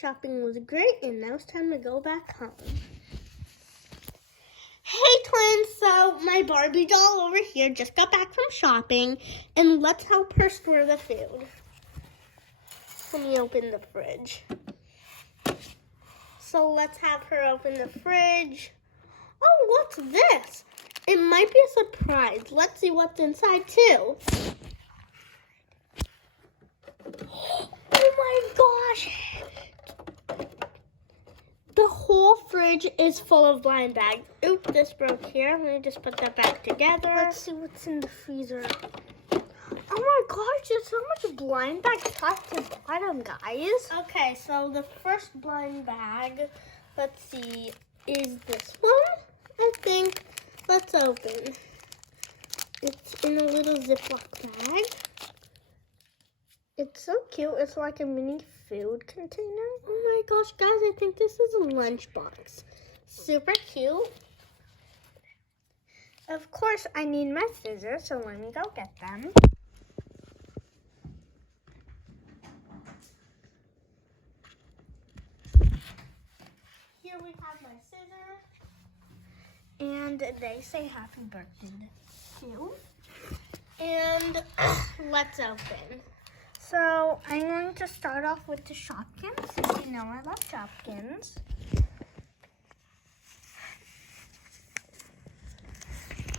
shopping was great, and now it's time to go back home. Hey twins, so my Barbie doll over here just got back from shopping, and let's help her store the food. Let me open the fridge. So let's have her open the fridge. Oh, what's this? It might be a surprise. Let's see what's inside too. Oh my gosh! The whole fridge is full of blind bags. Oops, this broke here. Let me just put that back together. Let's see what's in the freezer. Oh my gosh, there's so much blind bag top to bottom, guys. Okay, so the first blind bag, let's see, is this one, I think. Let's open. It's in a little Ziploc bag. It's so cute. It's like a mini food container. Oh my gosh, guys, I think this is a lunchbox. Super cute. Of course, I need my scissors, so let me go get them. Here we have my scissors. And they say happy birthday too. And let's open. So I'm going to start off with the Shopkins, since you know I love Shopkins.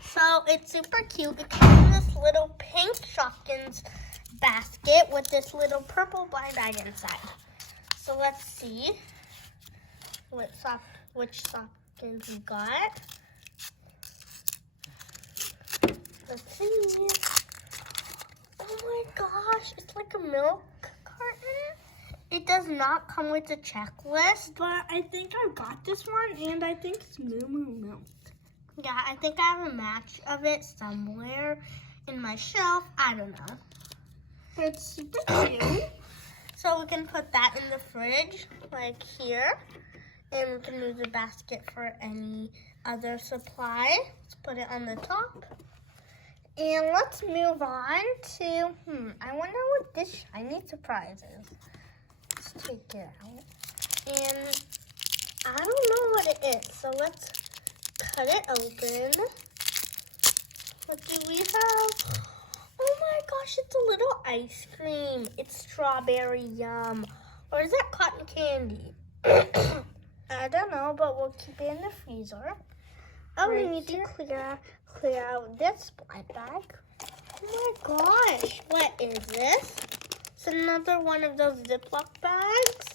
So it's super cute. It comes in this little pink Shopkins basket with this little purple blind bag inside. So let's see which Shopkins we got. Let's see. Oh my gosh, it's like a milk carton. It does not come with a checklist, but I think I got this one, and I think it's Moo Moo milk. Yeah, I think I have a match of it somewhere in my shelf. I don't know. It's super cute. So we can put that in the fridge, like here, and we can move the basket for any other supply. Let's put it on the top. And let's move on to, I wonder what this shiny surprise is. Let's take it out. And I don't know what it is, so let's cut it open. What do we have? Oh my gosh, it's a little ice cream. It's strawberry yum. Or is that cotton candy? I don't know, but we'll keep it in the freezer. Oh, we need to clear out this blind bag. Oh my gosh, what is this? It's another one of those Ziploc bags.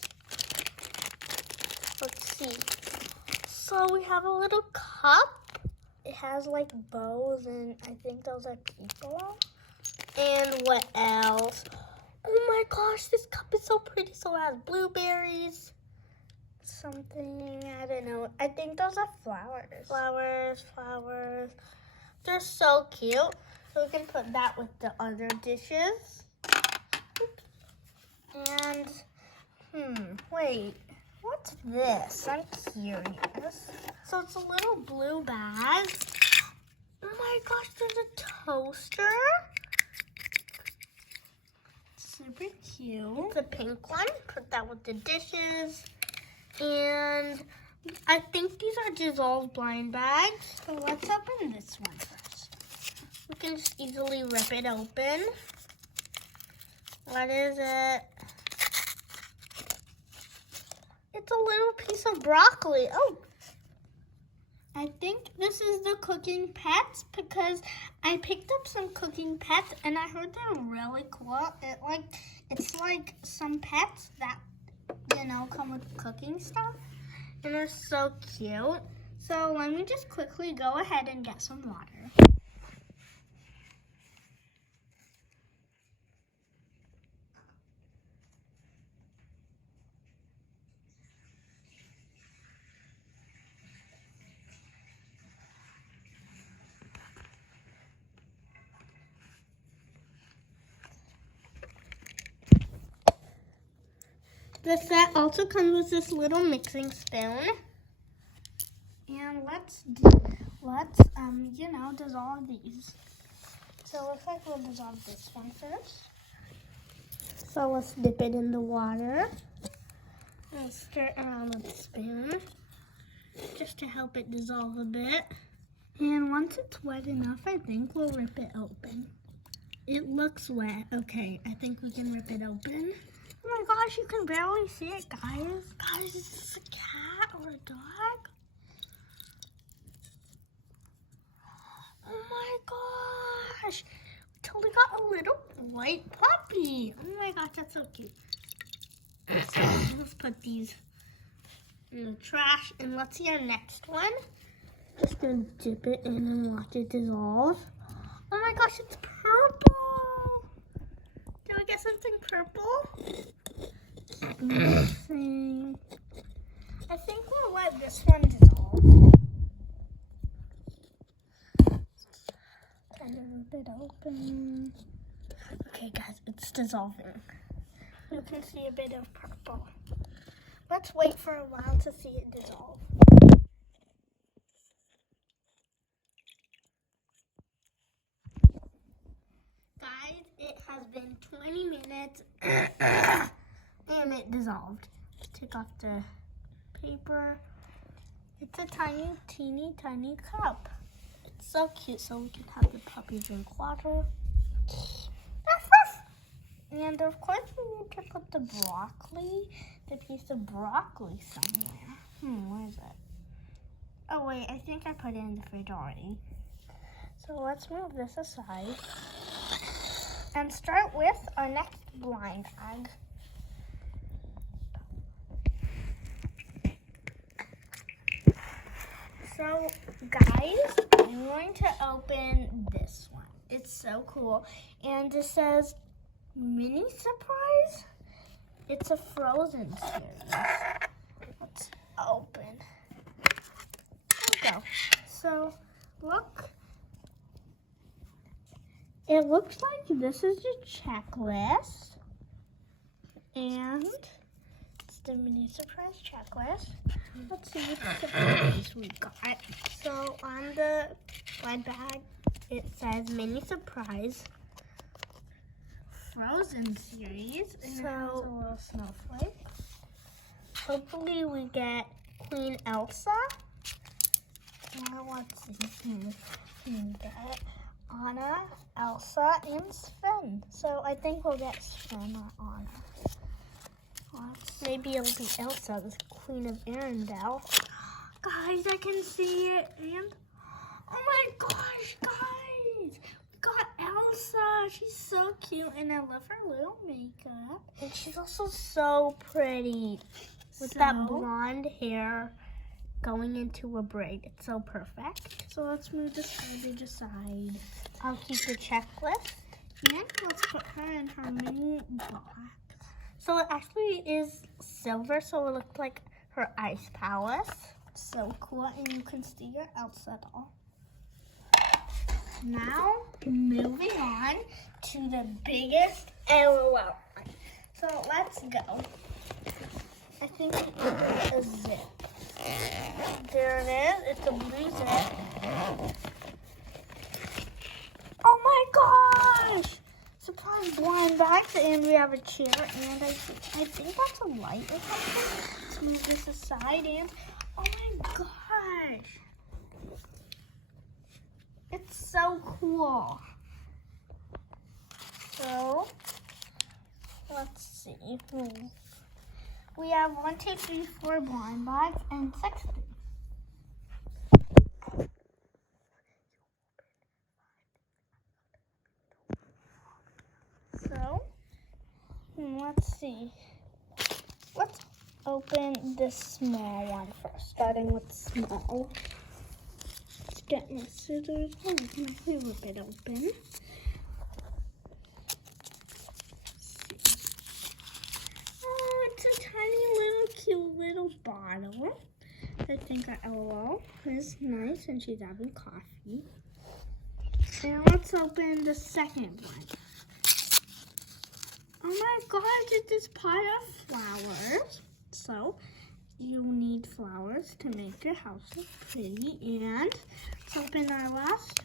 Let's see. So we have a little cup. It has like bows, and I think those are people. And what else? Oh my gosh, this cup is so pretty. So it has blueberries. Something, I don't know. I think those are flowers. Flowers. They're so cute. So we can put that with the other dishes. And, wait. What's this? I'm curious. So it's a little blue bag. Oh my gosh, there's a toaster. Super cute. It's a pink one. Put that with the dishes. And I think these are dissolved blind bags. So let's open this one first. We can just easily rip it open. What is it? It's a little piece of broccoli. Oh, I think this is the cooking pets because I picked up some cooking pets and I heard they're really cool. It's like some pets that, come with cooking stuff. And they're so cute. So let me just quickly go ahead and get some water. The set also comes with this little mixing spoon. And let's dissolve these. So it looks like we'll dissolve this one first. So let's dip it in the water. gonna stir it around with a spoon just to help it dissolve a bit. And once it's wet enough, I think we'll rip it open. It looks wet. Okay, I think we can rip it open. Oh my gosh, you can barely see it, guys. Guys, is this a cat or a dog? Oh my gosh. We totally got a little white puppy. Oh my gosh, that's so cute. So let's put these in the trash, and let's see our next one. Just gonna dip it in and watch it dissolve. Oh my gosh, it's purple! Did I get something purple? Nothing. I think we'll let this one dissolve. Try to rip it open. Okay guys, it's dissolving. You can see a bit of purple. Let's wait for a while to see it dissolve. Guys, it has been 20 minutes and it dissolved. Take off the paper. It's a tiny, teeny, tiny cup. It's so cute, so we can have the puppy drink water. And of course we need to put the piece of broccoli somewhere. Where is it? Oh wait, I think I put it in the fridge already. So let's move this aside and start with our next blind bag. So guys, I'm going to open this one. It's so cool. And it says mini surprise. It's a Frozen series. Let's open. There we go. So look. It looks like this is a checklist. And it's the mini surprise checklist. Let's see what surprise we got. So on the slide bag, it says mini surprise Frozen series. And so, it has a little snowflake. Hopefully we get Queen Elsa. Now let's see who we get. Anna, Elsa, and Sven. So I think we'll get Sven or Anna. Maybe it'll be Elsa, the Queen of Arendelle. Guys, I can see it. And oh my gosh, guys! We got Elsa. She's so cute, and I love her little makeup. And she's also so pretty with that blonde hair going into a braid. It's so perfect. So let's move this garbage aside. I'll keep the checklist. And let's put her in her mini box. So it actually is silver, so it looks like her ice palace. So cool, and you can see your Elsa doll. Now, moving on to the biggest LOL. So let's go. I think it's a zip. There it is. It's a blue zip. Oh my gosh! Surprise blind bags, and we have a chair, and I think that's a light or something. Let's move this aside, and oh my gosh! It's so cool. So let's see. We have 1, 2, 3, 4 blind bags and 6 things. So let's see. Let's open this small one first, starting with small. Let's get my scissors. Oh, my rip it open. It's a tiny little cute little bottle. I think our LOL is nice, and she's having coffee. And let's open the second one. Oh my gosh, it's this pot of flowers. So you need flowers to make your house look pretty. And let's open our last